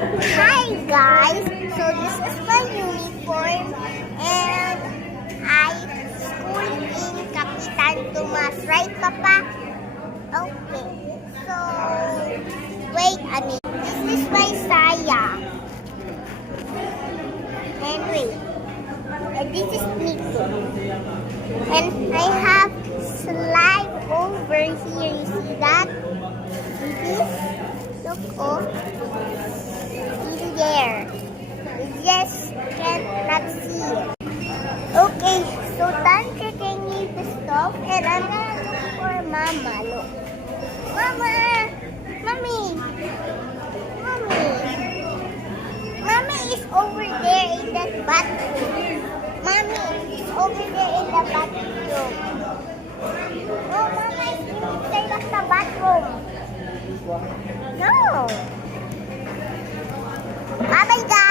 Hi guys! So this is my uniform and I school in Kapitan Tomas. Right, Papa? Okay. So, wait a minute. This is my saya. And wait. And this is me too. And I have slide over here. You see that? This? Look, oh. In there. You just cannot see it. Okay, so Tantra can eat the stuff and I'm gonna look for Mama. Look. Mama! Mommy! Mommy! Mommy is over there in that bathroom. Mommy is over there in the bathroom. Oh, Mama is inside of the bathroom. No! Bye-bye, guys!